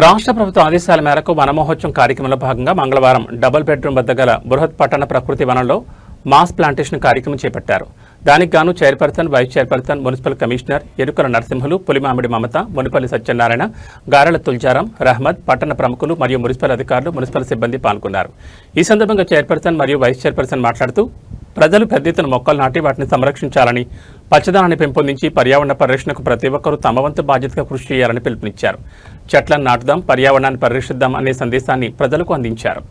రాష్ట్ర ప్రభుత్వ ఆదేశాల మేరకు వన మహోత్సవం కార్యక్రమంలో భాగంగా మంగళవారం డబుల్ బెడ్రూమ్ వద్ద గల బృహత్ పట్టణ ప్రకృతి వనంలో మాస్ ప్లాంటేషన్ కార్యక్రమం చేపట్టారు. దానికి గాను chairperson, vice chairperson, municipal commissioner Erukala Narasimhulu, Pulimamidi Mamata, Munipalli Satyanarayana, Garela Tuljaram, Rahmad, పట్టణ ప్రముఖులు మరియు మున్సిపల్ అధికారులు, మున్సిపల్ సిబ్బంది పాల్గొన్నారు. ఈ సందర్భంగా చైర్పర్సన్ మరియు వైస్ చైర్పర్సన్ మాట్లాడుతూ ప్రజలు పెద్ద ఎత్తున మొక్కలు నాటి వాటిని సంరక్షించాలని, పచ్చదనాన్ని పెంపొందించి పర్యావరణ పరిరక్షణకు ప్రతి ఒక్కరూ తమ వంతు బాధ్యతగా కృషి చేయాలని పిలుపునిచ్చారు. చెట్లను నాటుదాం, పర్యావరణాన్ని పరిరక్షిద్దాం అనే సందేశాన్ని ప్రజలకు అందించారు.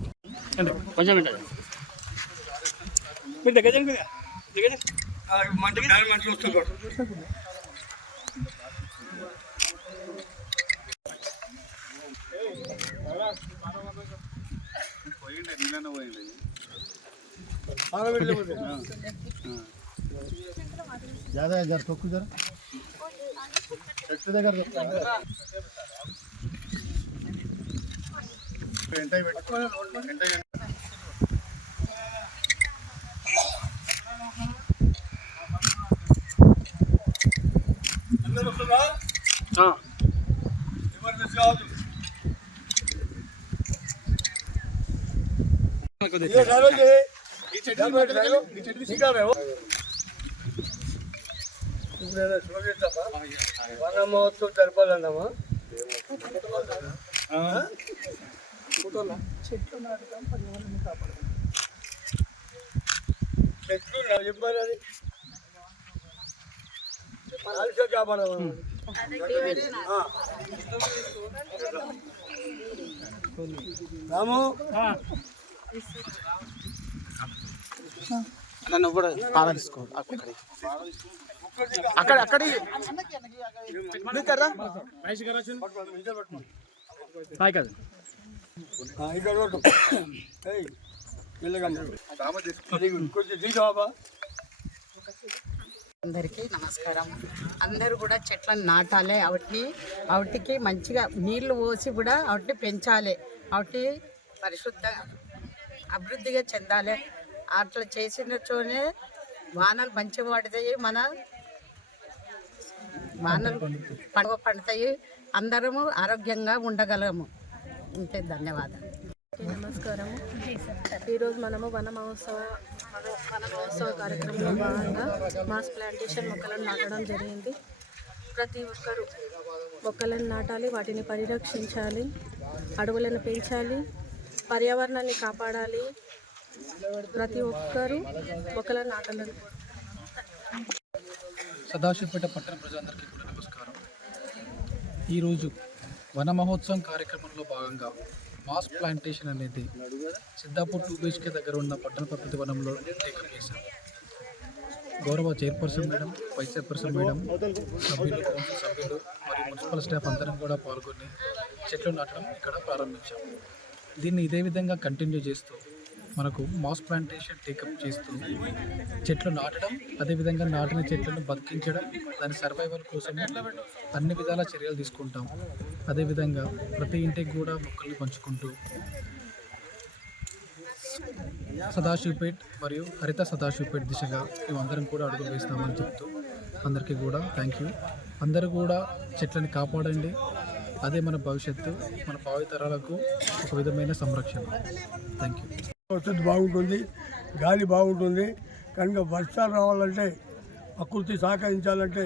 ज़्यादा है जरा तो जरा एक्स्ट्रा कर వన మహోత్సవం జరపాలన్నామా? చెట్లు చెప్పాలి రాము నన్ను కూడా పాదసుకో అక్కడ అక్కడ అందరికీ నమస్కారం. అందరూ కూడా చెట్లను నాటాలి, వాటికి మంచిగా నీళ్లు పోసి కూడా వాటిని పెంచాలి, వాటి పరిశుద్ధ అభివృద్ధిగా చెందాలి. అట్లా చేసినచోనే వానలు మంచిగా పడతాయి, మన వానలు పండుతాయి, అందరము ఆరోగ్యంగా ఉండగలము. ఇంతే, ధన్యవాదాలు. నమస్కారము. ఈరోజు మనము వన మహోత్సవ కార్యక్రమంలో భాగంగా మాస్ ప్లాంటేషన్ మొక్కలను నాటడం జరిగింది. ప్రతి ఒక్కరూ మొక్కలను నాటాలి, వాటిని పరిరక్షించాలి, అడవులను పెంచాలి, పర్యావరణాన్ని కాపాడాలి. ప్రతి ఒక్కరూ మొక్కలను నాటాలని. సదాశివపేట పట్టణ ప్రజలందరికీ కూడా నమస్కారం. ఈరోజు వన మహోత్సవం కార్యక్రమంలో భాగంగా మాస్ ప్లాంటేషన్ అనేది సిద్ధాపూర్ 2 BHK దగ్గర ఉన్న పట్టణ ప్రకృతి వనంలో టేకప్ చేశాం. గౌరవ chairperson madam, vice chairperson madam, సభ్యులు, కౌన్సిల్ సభ్యులు మరియు మున్సిపల్ స్టాఫ్ అందరం కూడా పాల్గొని చెట్లు నాటడం ఇక్కడ ప్రారంభించాం. దీన్ని ఇదే విధంగా కంటిన్యూ చేస్తూ మనకు మాస్ ప్లాంటేషన్ టేకప్ చేస్తూ చెట్లు నాటడం, అదేవిధంగా నాటిన చెట్లను బతికించడం, దాని సర్వైవల్ కోసం అన్ని విధాల చర్యలు తీసుకుంటాం. అదేవిధంగా ప్రతి ఇంటికి కూడా మొక్కల్ని పంచుకుంటూ సదాశివపేట్ మరియు హరిత సదాశివపేట్ దిశగా మేమందరం కూడా అడుగులు వేస్తామని చెప్తూ అందరికీ కూడా థ్యాంక్ యూ. అందరూ కూడా చెట్లని కాపాడండి, అదే మన భవిష్యత్తు, మన భావితరాలకు ఒక విధమైన సంరక్షణ. Thank you. వసతి బాగుంటుంది, గాలి బాగుంటుంది. కనుక వర్షాలు రావాలంటే, ప్రకృతి సహకరించాలంటే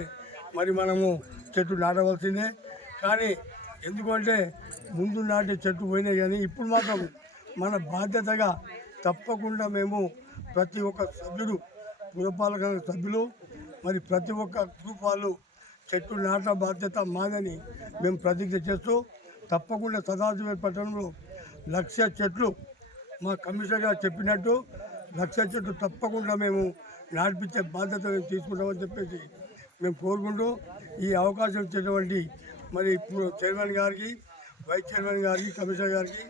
మరి మనము చెట్టు నాటవలసిందే. కానీ ఎందుకంటే ముందు నాటే చెట్టు పోయినాయి, కానీ ఇప్పుడు మాత్రం మన బాధ్యతగా తప్పకుండా మేము ప్రతి ఒక్క సభ్యుడు, పురపాలక సభ్యులు మరి ప్రతి ఒక్క గ్రూప్ వాళ్ళు చెట్టు నాట బాధ్యత మాదని మేము ప్రతిజ్ఞ చేస్తూ తప్పకుండా సదాశివపేట పట్టణంలో 1,00,000 చెట్లు మా కమిషనర్ గారు చెప్పినట్టు 1,00,000 చెట్లు తప్పకుండా మేము నాటిపించే బాధ్యత మేము తీసుకుంటామని చెప్పేసి మేము కోరుకుంటూ ఈ అవకాశం ఇచ్చేటువంటి మరి ఇప్పుడు చైర్మన్ గారికి, వైస్ చైర్మన్ గారికి, కమిషనర్ గారికి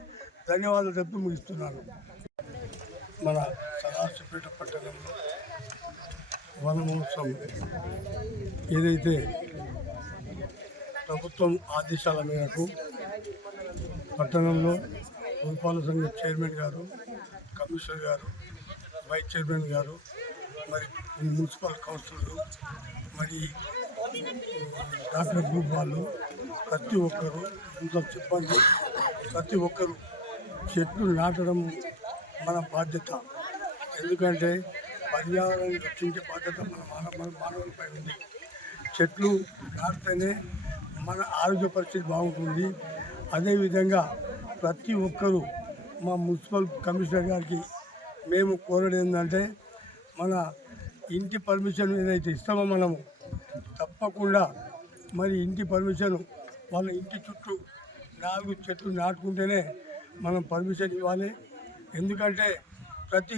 ధన్యవాదాలు చెప్తూ ముగిస్తున్నాను. మన సదాశివపేట పట్టణంలో వన మహోత్సవం ఏదైతే ప్రభుత్వం ఆదేశాల మేరకు పట్టణంలో పురపాలక సంఘ చైర్మన్ గారు, కమిషనర్ గారు, వైస్ చైర్మన్ గారు, మరి మున్సిపల్ కౌన్సిలర్లు, మరి డాక్టర్ గ్రూప్ వాళ్ళు ప్రతి ఒక్కరు ఇంట్లో చెప్పండి, ప్రతి ఒక్కరు చెట్లు నాటడం మన బాధ్యత. ఎందుకంటే పర్యావరణాన్ని రక్షించే బాధ్యత మన మానవులపై ఉంది. చెట్లు నాటితేనే మన ఆరోగ్య పరిస్థితి బాగుంటుంది. అదేవిధంగా ప్రతి ఒక్కరూ మా మున్సిపల్ కమిషనర్ గారికి మేము కోరడం ఏంటంటే, మన ఇంటి పర్మిషన్ ఏదైతే ఇస్తామో మనము తప్పకుండా మరి ఇంటి పర్మిషన్ వాళ్ళ ఇంటి చుట్టూ 4 చెట్లు నాటుకుంటేనే మనం పర్మిషన్ ఇవ్వాలి. ఎందుకంటే ప్రతి